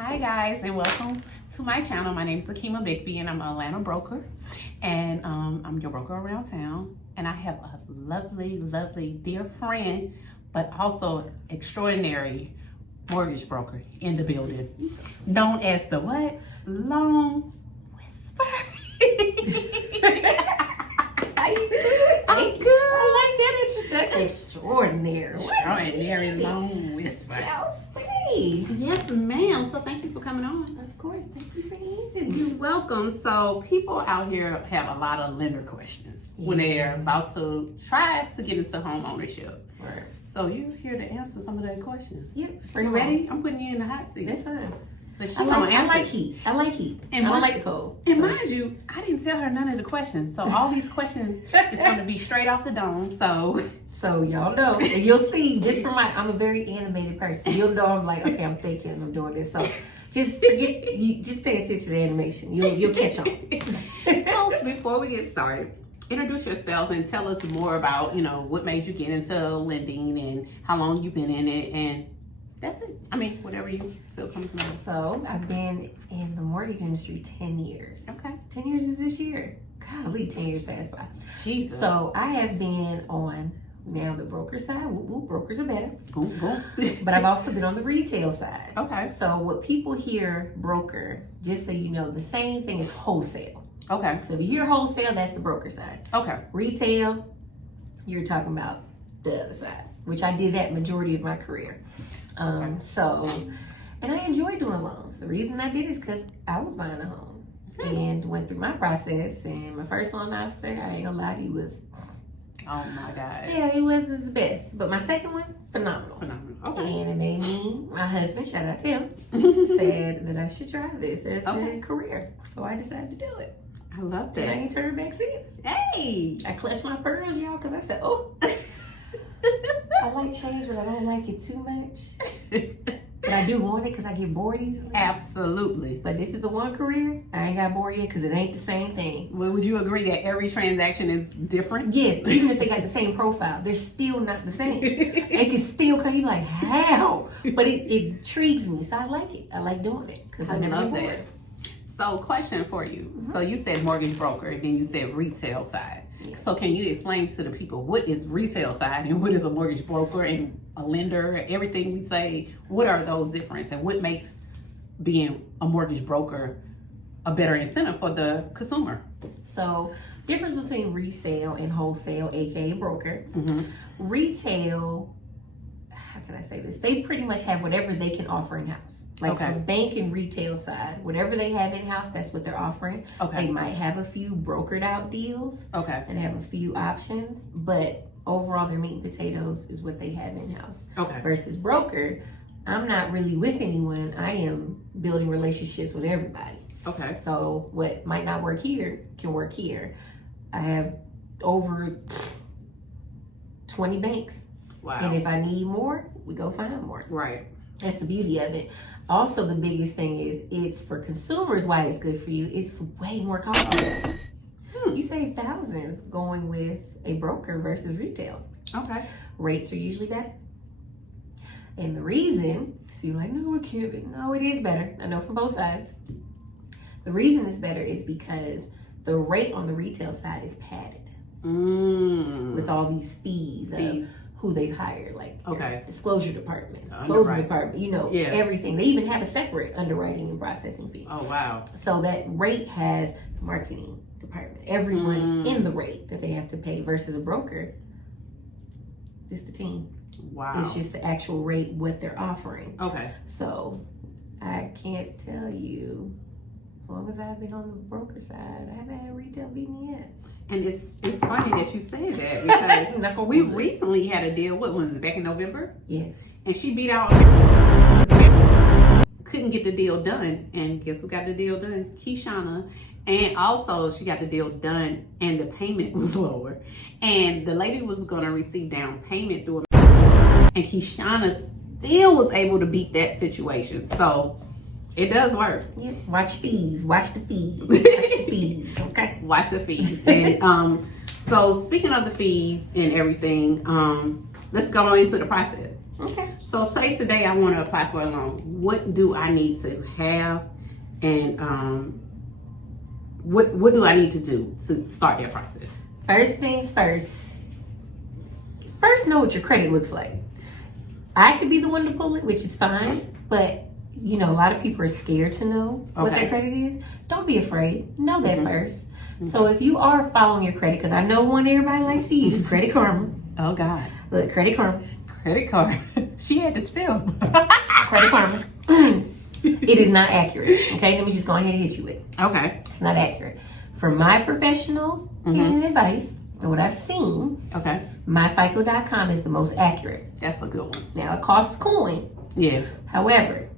Hi guys, and welcome to my channel. My name is AHKIMA BIGBEE and I'm an Atlanta broker, and I'm your broker around town. And I have a lovely dear friend, but also extraordinary mortgage broker in the building, known as the what? Long Whisper. I'm good. I like that introduction. Extraordinary Long Whisper. How sweet. Yes, ma'am. So thank you for coming on. Of course, thank you for having me. You're welcome. So people out here have a lot of lender questions when they're about to try to get into home ownership. Right. So you're here to answer some of their questions. Yep. Are you ready? I'm putting you in the hot seat. That's fine. But she I gonna like answer. heat. I like heat. And I don't my- like the cold. And mind you, I didn't tell her none of the questions. So all these questions is gonna be straight off the dome. So y'all know, and you'll see just from I'm a very animated person. You'll know I'm like, okay, I'm thinking, I'm doing this. So just just pay attention to the animation. You'll catch on. So before we get started, introduce yourself and tell us more about, what made you get into lending and how long you've been in it, and that's it. I mean, whatever you feel comfortable. So I've been in the mortgage industry 10 years. Okay. 10 years is this year. Golly, 10 years passed by. Jesus. So I have been on now the broker side. Whoop, whoop, brokers are better. Boom, boom. But I've also been on the retail side. Okay. So what people hear broker, just so you know, the same thing is wholesale. Okay. So if you hear wholesale, that's the broker side. Okay. Retail, you're talking about the other side, which I did that majority of my career. And I enjoy doing loans. The reason I did is because I was buying a home and went through my process. And my first loan officer, I ain't gonna lie to you, was, Oh my God. yeah, he wasn't the best. But my second one, phenomenal. Phenomenal. Okay. And it made me, my husband, shout out to him, said that I should try this as a career. So I decided to do it. I love And I that. ain't turned back since. Hey. I clutched my pearls, y'all, because I said, oh, I like change, but I don't like it too much. But I do want it because I get bored easily. Absolutely. But this is the one career I ain't got bored yet because it ain't the same thing. Well, would you agree that every transaction is different? Yes, even if they got the same profile, they're still not the same. It can still come, you be like, how? But it intrigues me, so I like it. I like doing it because I never love get that. bored. So, question for you. So, you said mortgage broker, and then you said retail side. So, can you explain to the people what is retail side and what is a mortgage broker and a lender? Everything we say, what are those differences, and what makes being a mortgage broker a better incentive for the consumer? So, difference between resale and wholesale, aka broker. Retail, how can I say this? They pretty much have whatever they can offer in house. Like a bank and retail side, whatever they have in house, that's what they're offering. Okay. They might have a few brokered out deals. Okay. And have a few options, but overall, their meat and potatoes is what they have in house. Okay. Versus broker, I'm not really with anyone. I am building relationships with everybody. Okay. So what might not work here can work here. I have over 20 banks. Wow. And if I need more, we go find more. Right. That's the beauty of it. Also, the biggest thing is it's for consumers. Why it's good for you, it's way more costly. You save thousands going with a broker versus retail. Okay. Rates are usually better. And the reason, people are like, no, it can't be. No, it is better. I know from both sides. The reason it's better is because the rate on the retail side is padded with all these fees of who they've hired, like their disclosure department, closing department, everything. They even have a separate underwriting and processing fee. Oh, wow. So that rate has marketing department, everyone in the rate that they have to pay versus a broker. It's the team. Wow. It's just the actual rate, what they're offering. Okay. So I can't tell you, as long as I've been on the broker side, I haven't had a retail beat me yet. And it's funny that you say that because we recently had a deal, what was it, back in November? Yes. And she beat out, couldn't get the deal done. And guess who got the deal done? Kyshona. And also she got the deal done and the payment was lower. And the lady was going to receive down payment through and Kyshona still was able to beat that situation. So it does work. Yeah. Watch fees. Watch the fees. Watch the fees. Okay. Watch the fees. And so speaking of the fees and everything, let's go into the process. Okay. So say today I want to apply for a loan. What do I need to have, and what do I need to do to start that process? First things first. First, know what your credit looks like. I could be the one to pull it, which is fine, but you know, a lot of people are scared to know what their credit is. Don't be afraid. Know that first. So if you are following your credit, because I know one everybody likes to use, Credit Karma. Oh God. Look, Credit Karma. Credit card. She had to steal. Credit Karma. It is not accurate. Okay, let me just go ahead and hit you with it. Okay. It's not accurate. For my professional advice and what I've seen, Okay. myfico.com is the most accurate. That's a good one. Now it costs a coin. Yeah. However,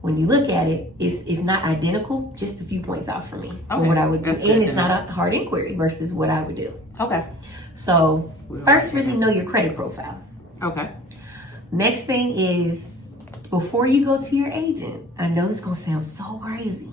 when you look at it, it's not identical, just a few points off for me for what I would do. That's And good it's to not know. a hard inquiry versus what I would do. Okay. So first, really know your credit profile. Okay. Next thing is, before you go to your agent, I know this is gonna sound so crazy.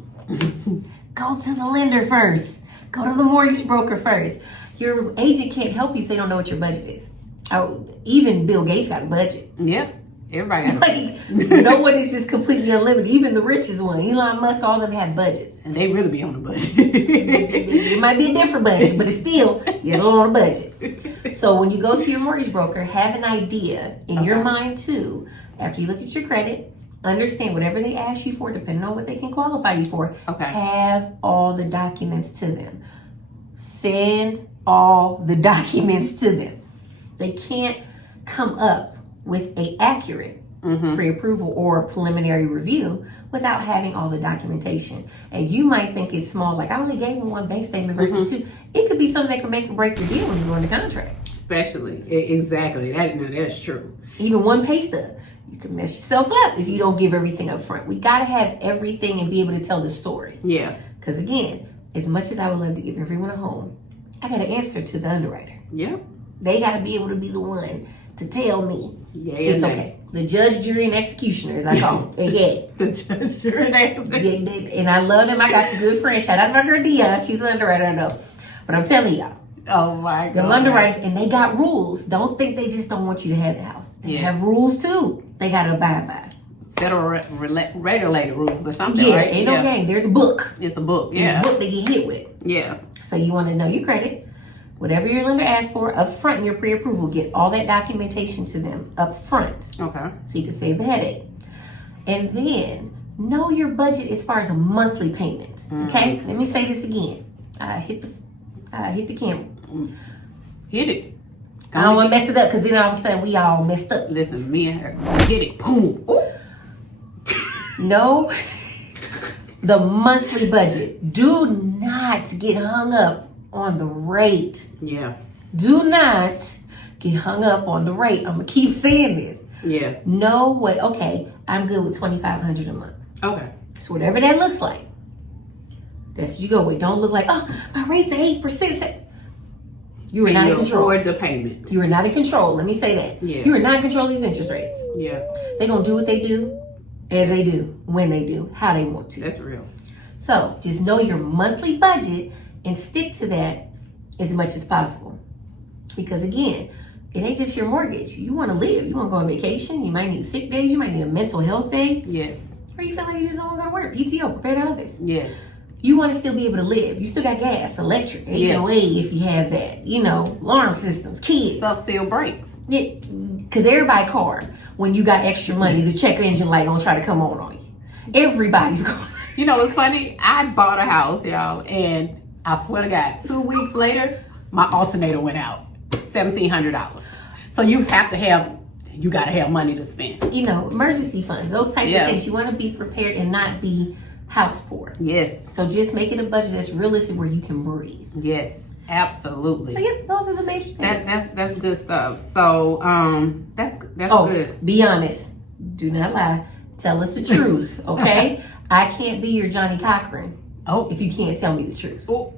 Go to the lender first. Go to the mortgage broker first. Your agent can't help you if they don't know what your budget is. Oh, even Bill Gates got a budget. Yep. Everybody got Like, no one is just completely unlimited. Even the richest one, Elon Musk, all of them have budgets. and they really be on the budget. It might be a different budget, but it's still, you're on a budget. So when you go to your mortgage broker, have an idea in your mind too. After you look at your credit, understand whatever they ask you for, depending on what they can qualify you for. Okay. Have all the documents to them. Send all the documents to them. They can't come up with a accurate pre-approval or preliminary review without having all the documentation. And you might think it's small, like I only gave them one bank statement versus two. It could be something that can make or break your deal when you go into contract. Especially. Exactly. That's true. Even one pay stub. You can mess yourself up if you don't give everything up front. We got to have everything and be able to tell the story. Yeah. Because again, as much as I would love to give everyone a home, I got to answer to the underwriter. Yep. They got to be able to be the one to tell me Yeah. it's okay. The judge, jury, and executioner, as I call them. Yeah. The judge, jury, and And I love them. I got some good friends. Shout out to my girl Dia. She's an underwriter, I know. But I'm telling y'all, oh my God. them underwriters, and they got rules. Don't think they just don't want you to have the house. They have rules too. They got to abide by. Federal regulated rules or something. Yeah, right? ain't no game. There's a book. It's a book. There's Yeah. a book they get hit with. Yeah. So you want to know your credit. Whatever your lender asks for up front in your pre-approval, get all that documentation to them up front Okay. so you can save the headache. And then know your budget as far as a monthly payment. Okay? Let me say this again. Hit the camera. Hit it. I don't want to mess it up because then all of a sudden we all messed up. Listen, me and her. Hit it. Boom. Ooh. Know the monthly budget. Do not get hung up on the rate. Yeah. Do not get hung up on the rate. I'm going to keep saying this. Yeah. Know what, okay, I'm good with $2,500 a month. Okay. So whatever that looks like, that's what you go with. Don't look like, oh, my rate's at 8%. You are not in control. Afford the payment. You are not in control. Let me say that. Yeah. You are not in control of these interest rates. Yeah. They're going to do what they do, as they do, when they do, how they want to. That's real. So just know your monthly budget and stick to that as much as possible. Because again, it ain't just your mortgage. You want to live. You want to go on vacation. You might need sick days. You might need a mental health day. Yes. Or you feel like you just don't want to go to work. PTO, prepare to others. Yes. You want to still be able to live. You still got gas, electric, HOA if you have that. You know, alarm systems, kids. Stuff still breaks. Because everybody car, when you got extra money, the check engine light gonna try to come on you. Everybody's going. You know, it's funny. I bought a house, y'all, and I swear to God, 2 weeks later, my alternator went out. $1,700. So you gotta have money to spend. You know, emergency funds, those type of things. You want to be prepared and not be house poor. Yes. So just make it a budget that's realistic where you can breathe. Yes. Absolutely. So yeah, those are the major things. That's good stuff. So that's good. Be honest. Do not lie. Tell us the truth, okay? I can't be your Johnny Cochran Oh. if you can't tell me the truth. Oh.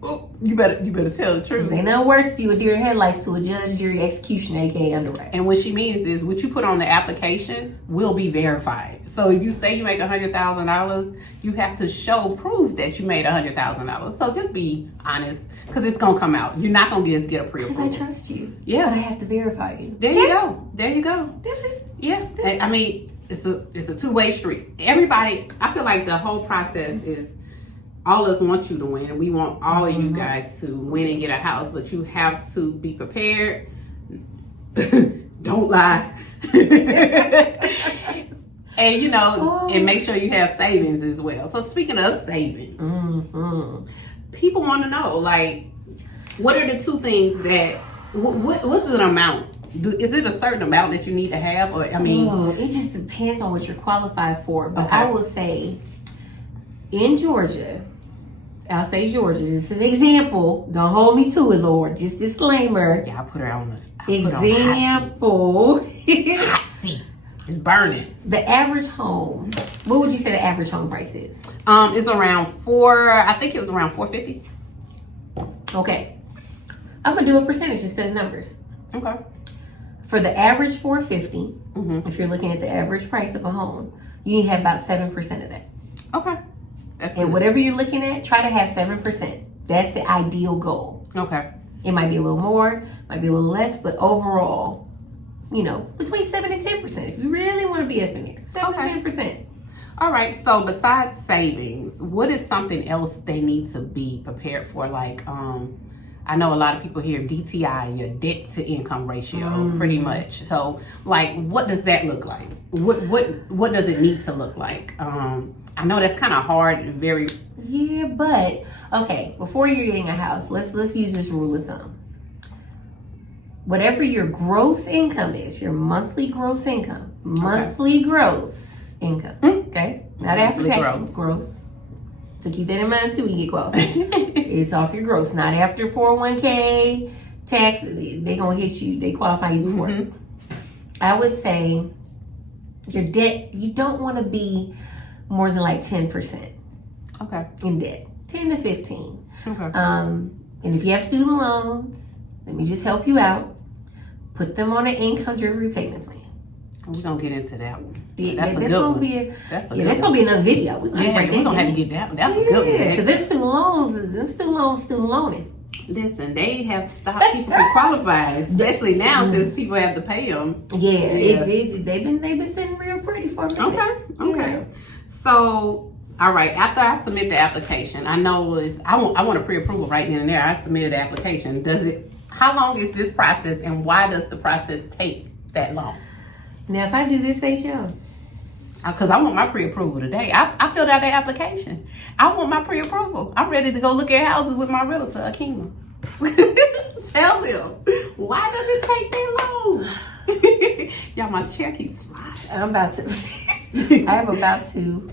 Oh, you better tell the truth. Ain't nothing worse for you a deer in headlights to a judge, jury, execution, aka underwriter. And what she means is what you put on the application will be verified. So if you say you make $100,000, you have to show proof that you made $100,000. So just be honest, because it's gonna come out. You're not gonna just get a pre-approval. Because I trust you. Yeah, but I have to verify you. There you go. There you go. That's it. Yeah, I mean it's a two-way street. Everybody, I feel like the whole process is. All of us want you to win, and we want all of you guys to win and get a house, but you have to be prepared. Don't lie. And and make sure you have savings as well. So speaking of savings, people want to know, like, what are the two things that, what's an amount? Is it a certain amount that you need to have? Or it just depends on what you're qualified for. But I will say, in Georgia, I'll say Georgia, just an example. Don't hold me to it, Lord. Just disclaimer. Yeah, I put her on this. Example. Hot seat. It's burning. The average home. What would you say the average home price is? It's around I think it was around $450. Okay. I'm gonna do a percentage instead of numbers. Okay. For the average $450, if you're looking at the average price of a home, you need to have about 7% of that. Okay. And whatever you're looking at, try to have 7%. That's the ideal goal. Okay. It might be a little more, might be a little less, but overall, between 7 and 10%. If you really want to be up in there, 7 to 10%. All right. So besides savings, what is something else they need to be prepared for? Like, I know a lot of people hear DTI, your debt to income ratio, pretty much. So, like, what does that look like? What does it need to look like? I know that's kind of hard and very. Yeah, but okay. Before you're getting a house, let's use this rule of thumb. Whatever your gross income is, your monthly gross income, okay, not after taxes, gross. So keep that in mind too when you get qualified. It's off your gross, not after 401k, tax. They're gonna hit you. They qualify you before. I would say your debt. You don't want to be more than like 10%. Okay. In debt, 10 to 15. Okay. And if you have student loans, let me just help you out. Put them on an income-driven repayment plan. We're gonna get into that one. Yeah, that's a good gonna one. Be that's gonna be another video. We're gonna have to get that one. That's a good one. Because them student loans, student loaning. Listen, they have stopped people from qualifying, especially now since people have to pay them. Yeah. They've been sitting real pretty for a minute. Okay. Yeah. So, all right. After I submit the application, I want a pre-approval right then and there. I submitted the application. How long is this process, and why does the process take that long? Now, if I do this face, y'all. Because I want my pre-approval today. I filled out the application. I want my pre-approval. I'm ready to go look at houses with my realtor, AHKIMA. Tell them, why does it take that long? Y'all, my chair keeps sliding. I'm about to.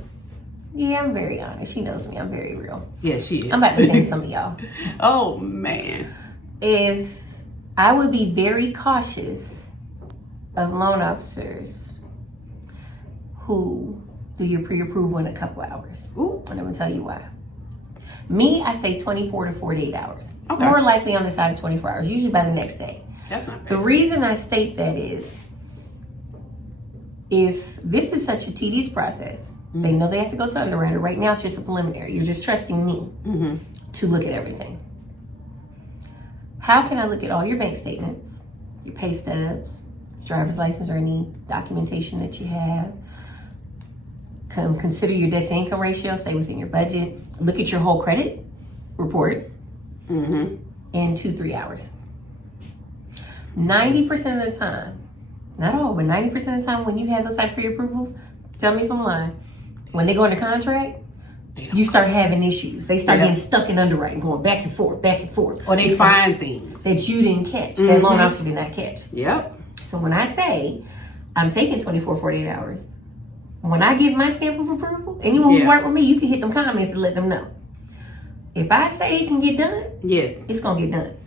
Yeah, I'm very honest. She knows me. I'm very real. Yeah, she is. I'm about to thank some of y'all. Oh, man. If I would be very cautious of loan officers who do your pre-approval in a couple hours. Ooh. And I'm going to tell you why. Me, I say 24 to 48 hours. Okay. More likely on the side of 24 hours, usually by the next day. That's not bad. The reason I state that is, if this is such a tedious process, they know they have to go to underwriter. Right now, it's just a preliminary. You're just trusting me to look at everything. How can I look at all your bank statements, your pay stubs, driver's license, or any documentation that you have? Consider your debt to income ratio, stay within your budget. Look at your whole credit report in 2-3 hours. 90% of the time, not all, but 90% of the time when you have those type of pre-approvals, tell me if I'm lying, when they go into contract, you start having issues. They start getting stuck in underwriting, going back and forth. Or they find things that you didn't catch, that loan officer did not catch. Yep. So when I say I'm taking 24, 48 hours, when I give my stamp of approval, anyone who's worked with me, you can hit them comments and let them know. If I say it can get done, yes, it's going to get done.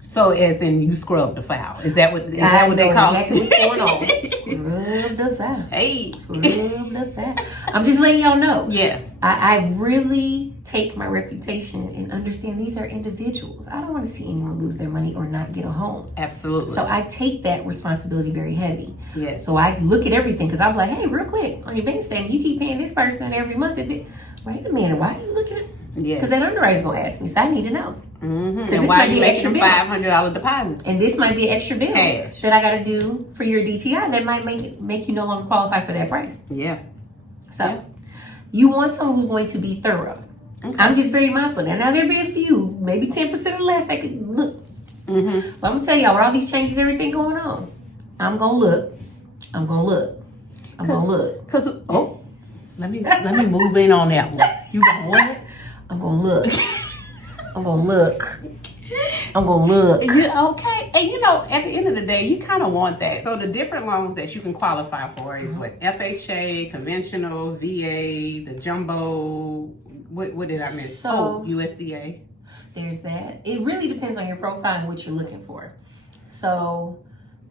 So as in you scrub the file. Is that what they call exactly it? What's going on. Scrub the file. Hey. Scrub the file. I'm just letting y'all know. Yes. I really take my reputation and understand these are individuals. I don't want to see anyone lose their money or not get a home. Absolutely. So I take that responsibility very heavy. Yes. So I look at everything because I'm like, hey, real quick, on your bank statement, you keep paying this person every month. Wait a minute, why are you looking at? Yes. Because that underwriter's gonna ask me, so I need to know. And this why might are you be extra making bill. $500 deposit? And this might be an extra bill Cash. that I got to do for your DTI that might make you no longer qualify for that price. Yeah. So you want someone who's going to be thorough. Okay. I'm just very mindful. Now there'll be a few, maybe 10% or less that could look. But I'm gonna tell y'all, with all these changes, everything going on, I'm gonna look. Cause let me move in on that one. You gonna what? I'm gonna look. Yeah, okay. And at the end of the day, you kind of want that. So the different loans that you can qualify for is what? FHA, conventional, VA, the jumbo. What did I miss? So, USDA. There's that. It really depends on your profile and what you're looking for. So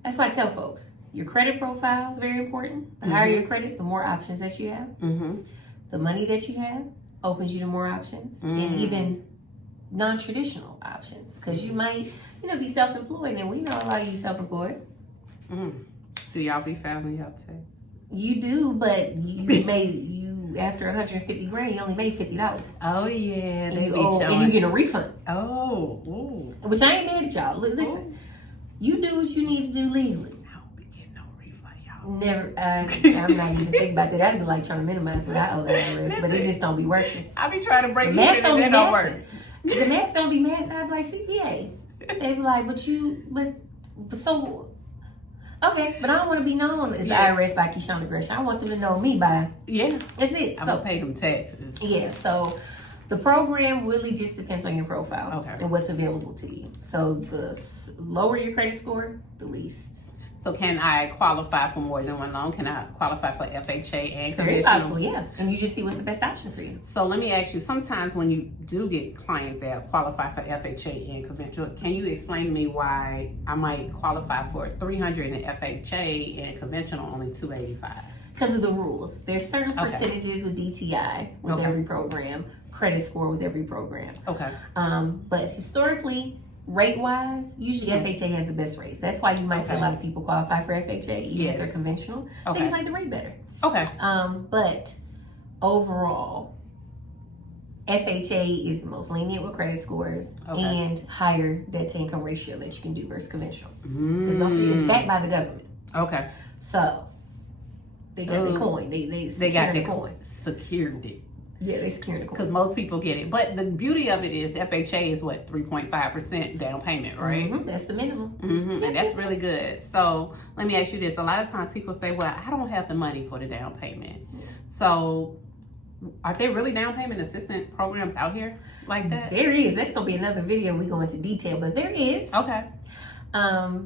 that's why I tell folks, your credit profile is very important. The higher your credit, the more options that you have. The money that you have opens you to more options and even non-traditional options, because you might be self-employed, and we know a lot of you self-employed. Do y'all be filing y'all tax? You do, but you after 150 grand, you only made $50. Oh yeah, And you get a refund. Oh, ooh. Which I ain't mad at y'all. Look, listen, you do what you need to do legally. I don't be getting no refund, y'all. Never. I'm not even thinking about that. That'd be like trying to minimize what I owe the IRS, but it just don't be working. I be trying to break The it math in don't and be it don't math. work. The math don't be math. I'd be like, CPA. They be like, but so. Okay, but I don't want to be known as IRS by Kyshona Gresham. I want them to know me by. Yeah. That's it. I'm going to pay them taxes. Yeah, so the program really just depends on your profile and what's available to you. So the lower your credit score, the least. So can I qualify for more than one loan? Can I qualify for FHA and It's very conventional? possible, yeah. And you just see what's the best option for you. So let me ask you, sometimes when you do get clients that qualify for FHA and conventional, can you explain to me why I might qualify for $300 in FHA and conventional only $285? Because of the rules. There's certain percentages with DTI with every program, credit score with every program. Okay. But historically, rate-wise, usually FHA has the best rates. That's why you might see a lot of people qualify for FHA, even if they're conventional. They just like the rate better. Okay. But overall, FHA is the most lenient with credit scores and higher debt-to-income ratio that you can do versus conventional. Because don't forget, it's backed by the government. Okay. So they got the coin. They got the coin. Secured it. Yeah, they secured the coin. Because most people get it. But the beauty of it is FHA is what, 3.5% down payment, right? That's the minimum. And that's really good. So let me ask you this. A lot of times people say, well, I don't have the money for the down payment. So are there really down payment assistance programs out here like that? There is. That's going to be another video we go into detail, but there is. Okay.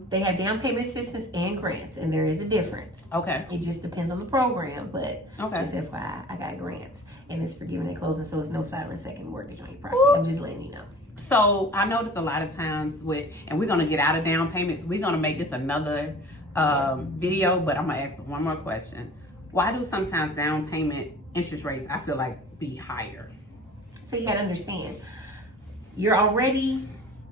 They have down payment assistance and grants, and there is a difference. Okay. It just depends on the program, but just FYI, I got grants, and it's forgiving at closing, so it's no silent second mortgage on your property. I'm just letting you know. So I notice a lot of times and we're going to get out of down payments. We're going to make this another video, but I'm going to ask one more question. Why do sometimes down payment interest rates, I feel like, be higher? So you got to understand, you're already,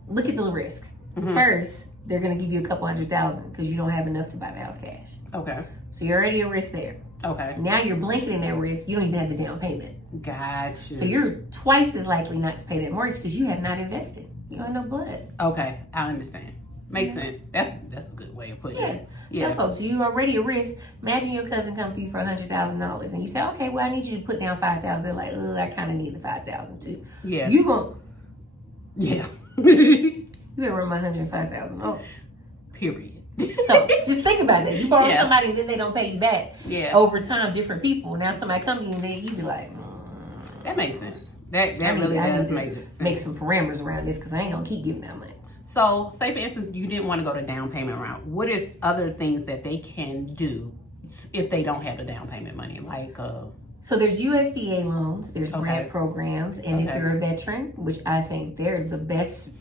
look at the risk. First, they're going to give you a couple $100,000 because you don't have enough to buy the house cash. Okay. So you're already a risk there. Okay. Now you're blanketing that risk. You don't even have the down payment. Gotcha. So you're twice as likely not to pay that mortgage because you have not invested. You don't have no blood. Okay, I understand. Makes sense. That's a good way of putting it. Yeah. Tell folks, you already a risk. Imagine your cousin comes to you for $100,000 and you say, okay, well, I need you to put down $5,000. They're like, oh, I kind of need the $5,000 too. Yeah. You gon' You better run my $105,000. Oh. Period. So just think about that. You borrow somebody, then they don't pay you back. Yeah. Over time, different people. Now somebody come to you and then you be like, that makes sense. That really does make sense. Make some parameters around this because I ain't gonna keep giving that money. So, say for instance, you didn't want to go to down payment route. What is other things that they can do if they don't have the down payment money? Like, so there's USDA loans, there's grant programs, and if you're a veteran, which I think they're the best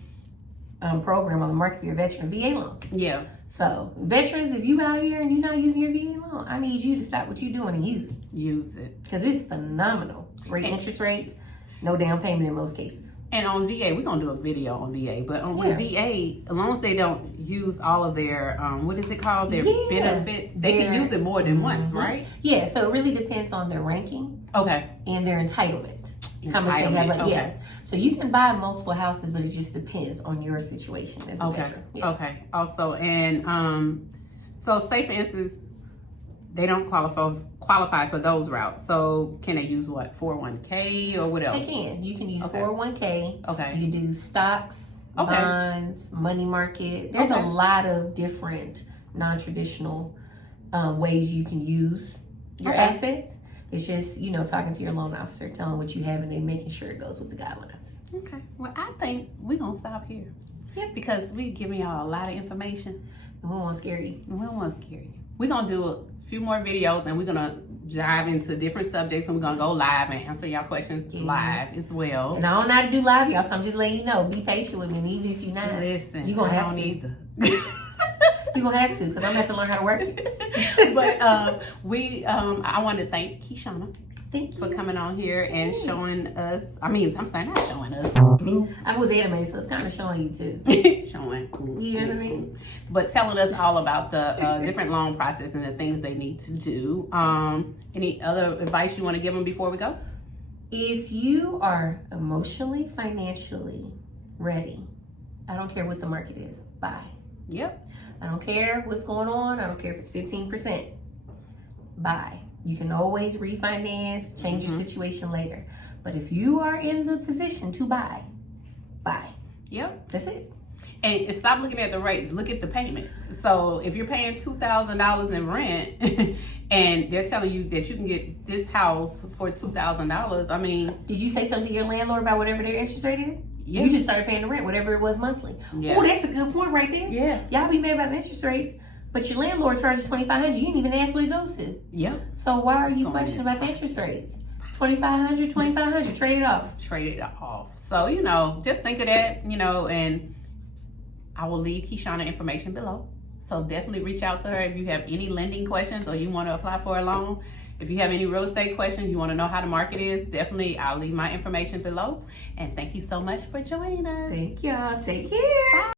program on the market for your veteran, VA loan. Yeah. So veterans, if you out here and you're not using your VA loan, I need you to stop what you're doing and use it. Use it. Because it's phenomenal. Great interest rates. No down payment in most cases. And on VA, we're gonna do a video on VA, but with VA, as long as they don't use all of their what is it called, their benefits, they can use it more than once, right? Yeah, so it really depends on their ranking. Okay. And their entitlement. How much they have. Yeah. So you can buy multiple houses, but it just depends on your situation as a measure. Yeah. Okay. Also, and so say for instance, they don't qualify for those routes. So can they use what, 401k or what else? They can. You can use 401k. Okay. You can do stocks, bonds, money market. There's a lot of different non-traditional ways you can use your assets. It's just, talking to your loan officer, telling what you have, and then making sure it goes with the guidelines. Okay. Well, I think we're going to stop here. Yeah. Because we giving y'all a lot of information. And we don't want to scare you. We don't want to scare you. We're going to do a few more videos, and we're going to dive into different subjects, and we're going to go live and answer y'all questions live as well. And I don't know how to do live, y'all, so I'm just letting you know. Be patient with me, and even if you're not, you're going to have to. Either. You're going to have to, because I'm going to have to learn how to work it. But I want to thank Kyshona. Thank you for coming on here and showing us. I'm sorry, not showing us. Blue. I was animated, so it's kind of showing you too. Showing. You know what I mean? But telling us all about the different loan process and the things they need to do. Any other advice you want to give them before we go? If you are emotionally, financially ready, I don't care what the market is, buy. Yep. I don't care what's going on. I don't care if it's 15%. Buy. You can always refinance, change your situation later. But if you are in the position to buy. Yep. That's it. And stop looking at the rates. Look at the payment. So if you're paying $2,000 in rent and they're telling you that you can get this house for $2,000, I mean. Did you say something to your landlord about whatever their interest rate is? Yeah. You just started paying the rent, whatever it was monthly. Yeah. Oh, that's a good point right there. Yeah. Y'all be mad about the interest rates, but your landlord charges $2,500. You didn't even ask what it goes to. Yep. So why are you questioning about the interest rates? $2,500, trade it off. Trade it off. So, just think of that, and I will leave Kyshona information below. So definitely reach out to her if you have any lending questions or you want to apply for a loan. If you have any real estate questions, you want to know how the market is, definitely I'll leave my information below. And thank you so much for joining us. Thank y'all. Take care. Bye.